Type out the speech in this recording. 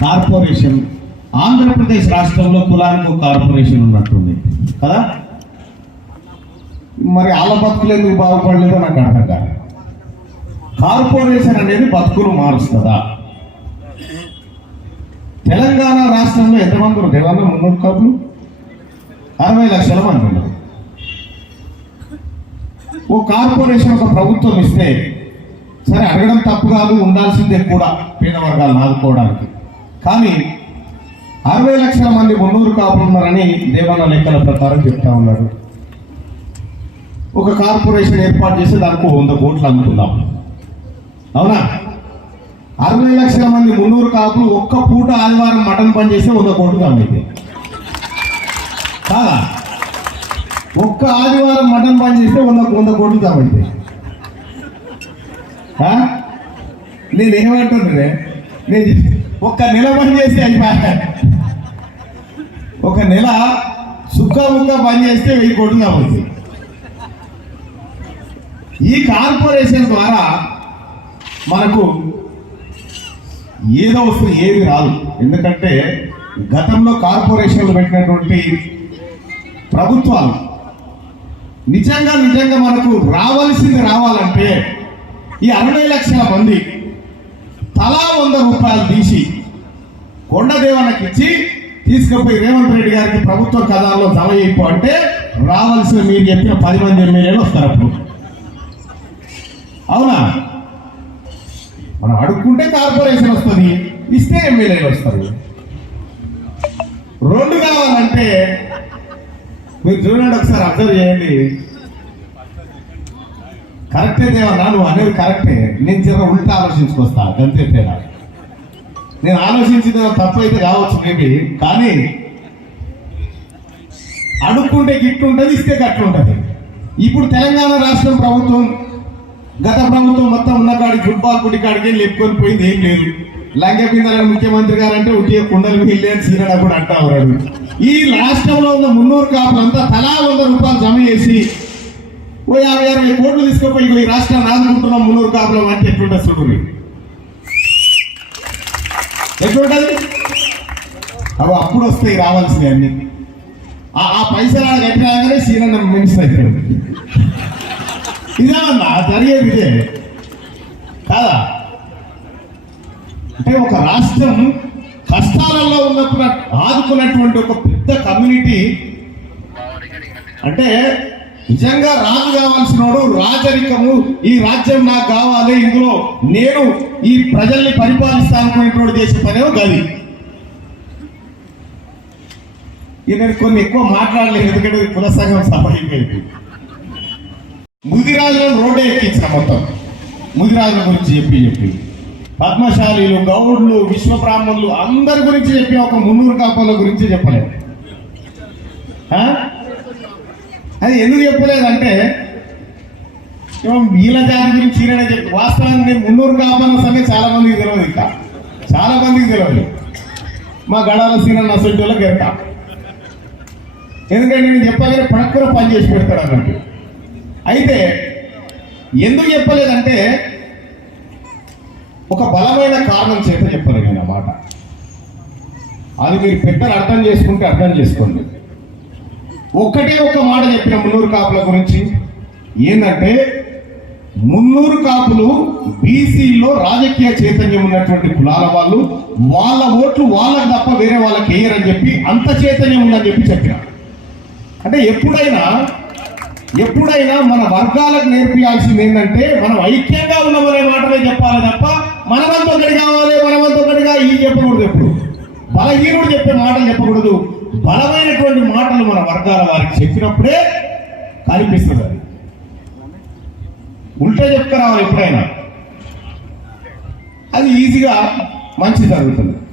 Corporation Andhra Pradesh రాష్ట్రంలో కులానికి ఒక కార్పొరేషన్ ఉన్నట్టుంది కదా? మరి వాళ్ళ బతుకులు ఎందుకు బాగుపడలేదో నాకు అర్థం కాదు. కార్పొరేషన్ అనేది బతుకులు మారుస్తుందా? తెలంగాణ రాష్ట్రంలో ఎంతమంది ఉన్నారు? దేవన్న మున్నూరు కాపులు అరవై లక్షల మంది ఉన్నారు. ఓ కార్పొరేషన్ ఒక ప్రభుత్వం ఇస్తే సరే అడగడం తప్పు కాదు ఉండాల్సిందే కూడా పేద వర్గాలను ఆదుకోవడానికి కానీ అరవై లక్షల మంది మున్నూరు కాపులున్నారని దేవన్న లెక్కల ప్రకారం చెప్తా ఉన్నాడు. ఒక కార్పొరేషన్ ఏర్పాటు చేసి దానికి వంద కోట్లు అనుకుందాం అవునా? అరవై లక్షల మంది మున్నూరు కాపులు ఒక్క పూట ఆదివారం మటన్ పని చేస్తే వంద కోట్లు అమ్మింది. కాదా? ఒక్క ఆదివారం మటన్ పని చేస్తే వంద వంద కోట్లు తమ్మింది నేను ఏమంటున్నానే నేను ఒక్క నెల పని చేస్తే అయిపోయా ఒక నెల సుక్క ముక్క పని చేస్తే వెయ్యి కోట్లు కాబట్టి ఈ కార్పొరేషన్ ద్వారా మనకు ఏదో వస్తుంది ఏది రాదు. ఎందుకంటే గతంలో కార్పొరేషన్లు పెట్టినటువంటి ప్రభుత్వాలు నిజంగా నిజంగా మనకు రావాల్సింది రావాలంటే ఈ అరవై లక్షల మంది తలా వంద రూపాయలు తీసి కొండదేవనకి ఇచ్చి తీసుకుపోయి రేవంత్ రెడ్డి గారికి ప్రభుత్వ కథాల్లో జమ అయిపో అంటే రావాల్సిన మీరు చెప్పిన పది మంది ఎమ్మెల్యేలు వస్తారు అప్పుడు. అవునా? మనం అడుక్కుంటే కార్పొరేషన్ వస్తుంది ఇస్తే ఎమ్మెల్యేలు వస్తారు. రెండు కావాలంటే మీరు చూడండి ఒకసారి అబ్జర్వ్ చేయండి. కరెక్టే దేవరా నువ్వు అనేది కరెక్టే. నేను చిన్న ఉల్టా ఆలోచించుకొస్తా అంతే తేడా. నేను ఆలోచించిన తప్పు అయితే కావచ్చు మేబీ కానీ అడుక్కుంటే గిట్టు ఉంటుంది ఇస్తే గట్లుంటుంది. ఇప్పుడు తెలంగాణ రాష్ట్రం ప్రభుత్వం గత ప్రభుత్వం మొత్తం ఉన్న కాడికి ఫుట్బాల్ కుడి కాడికి లేపుకొని పోయింది ఏం లేదు. లంకపిందల ముఖ్యమంత్రి గారు అంటే ఉట్టి కుండలు వెళ్ళి సీరడా కూడా అంటా ఉన్నాడు. ఈ రాష్ట్రంలో ఉన్న మున్నూరు కాపులంతా తలా వంద రూపాయలు జమ చేసి ఓ యాభై అరవై కోట్లు తీసుకుపోయి ఈ రాష్ట్రాన్ని ఆదుకుంటున్నాం మున్నూరు కాపులం అంటే ఎట్లుంటుంది చూడండి ఎట్లుంటుంది అవి అప్పుడు వస్తాయి రావాల్సినవి అన్ని. ఆ పైసలు ఆడ కట్టినాగానే సీరన్న మినిస్టర్ అవుతాడు. ఇదేమన్నా జరిగేది ఇదే. కాదా? అంటే ఒక రాష్ట్రం కష్టాలలో ఉన్నప్పుడు ఆదుకున్నటువంటి ఒక పెద్ద కమ్యూనిటీ అంటే నిజంగా రాజు కావాల్సినోడు రాజరికము. ఈ రాజ్యం నాకు కావాలి. ఇందులో నేను ఈ ప్రజల్ని పరిపాలిస్తాను చేసే పనేమో గది. ఇక నేను కొన్ని ఎక్కువ మాట్లాడలేదు ఎందుకంటే ఇది కుల సంఘం సభ అయిపోయింది ముదిరాజులను రోడ్డే ఎక్కించిన మొత్తం. ముదిరాజుల గురించి చెప్పి చెప్పి. పద్మశాలీలు గౌడ్లు విశ్వబ్రాహ్మణులు అందరి గురించి చెప్పి ఒక మున్నూరు కాపుల గురించి చెప్పలేదు అది ఎందుకు చెప్పలేదంటే ఏమో వీళ్ళ జాతి గురించి ఈయన చెప్పి వాస్తవానికి నేను మున్నూరు కాపాల సంగతి చాలా మందికి తెలియదు ఇంకా. చాలా మందికి తెలియదు మా గడాల సీన అసలు వాళ్ళకి ఎందుకంటే నేను చెప్పగానే పడక్కున పని చేసి పెడతాడు అన్నట్టు. అయితే ఎందుకు చెప్పలేదంటే ఒక బలమైన కారణం చేత చెప్పలేదు నేను మాట అది మీరు పెద్దలు అర్థం చేసుకుంటే అర్థం చేసుకోండి. ఒక్కటే ఒక మాట చెప్పిన మున్నూరు కాపుల గురించి ఏంటంటే మున్నూరు కాపులు బీసీలో రాజకీయ చైతన్యం ఉన్నటువంటి కులాల వాళ్ళు వాళ్ళ ఓట్లు వాళ్ళకి తప్ప వేరే వాళ్ళకి వేయరని చెప్పి అంత చైతన్యం ఉందని చెప్పి చెప్పిన. అంటే ఎప్పుడైనా ఎప్పుడైనా మన వర్గాలకు నేర్పియాల్సింది ఏంటంటే మనం ఐక్యంగా ఉన్నామనే మాటలే చెప్పాలి తప్ప మనమంతా ఒకటి కావాలి మనమంతా ఒకటిగా ఈ చెప్పకూడదు ఎప్పుడు. బలహీనుడు చెప్పే మాటలు చెప్పకూడదు. బలమైనటువంటి మాటలు మన వర్గాల వారికి చెప్పినప్పుడే కనిపిస్తుంది అది ఉంటే చెప్తారా ఎప్పుడైనా? అది ఈజీగా మంచి జరుగుతుంది.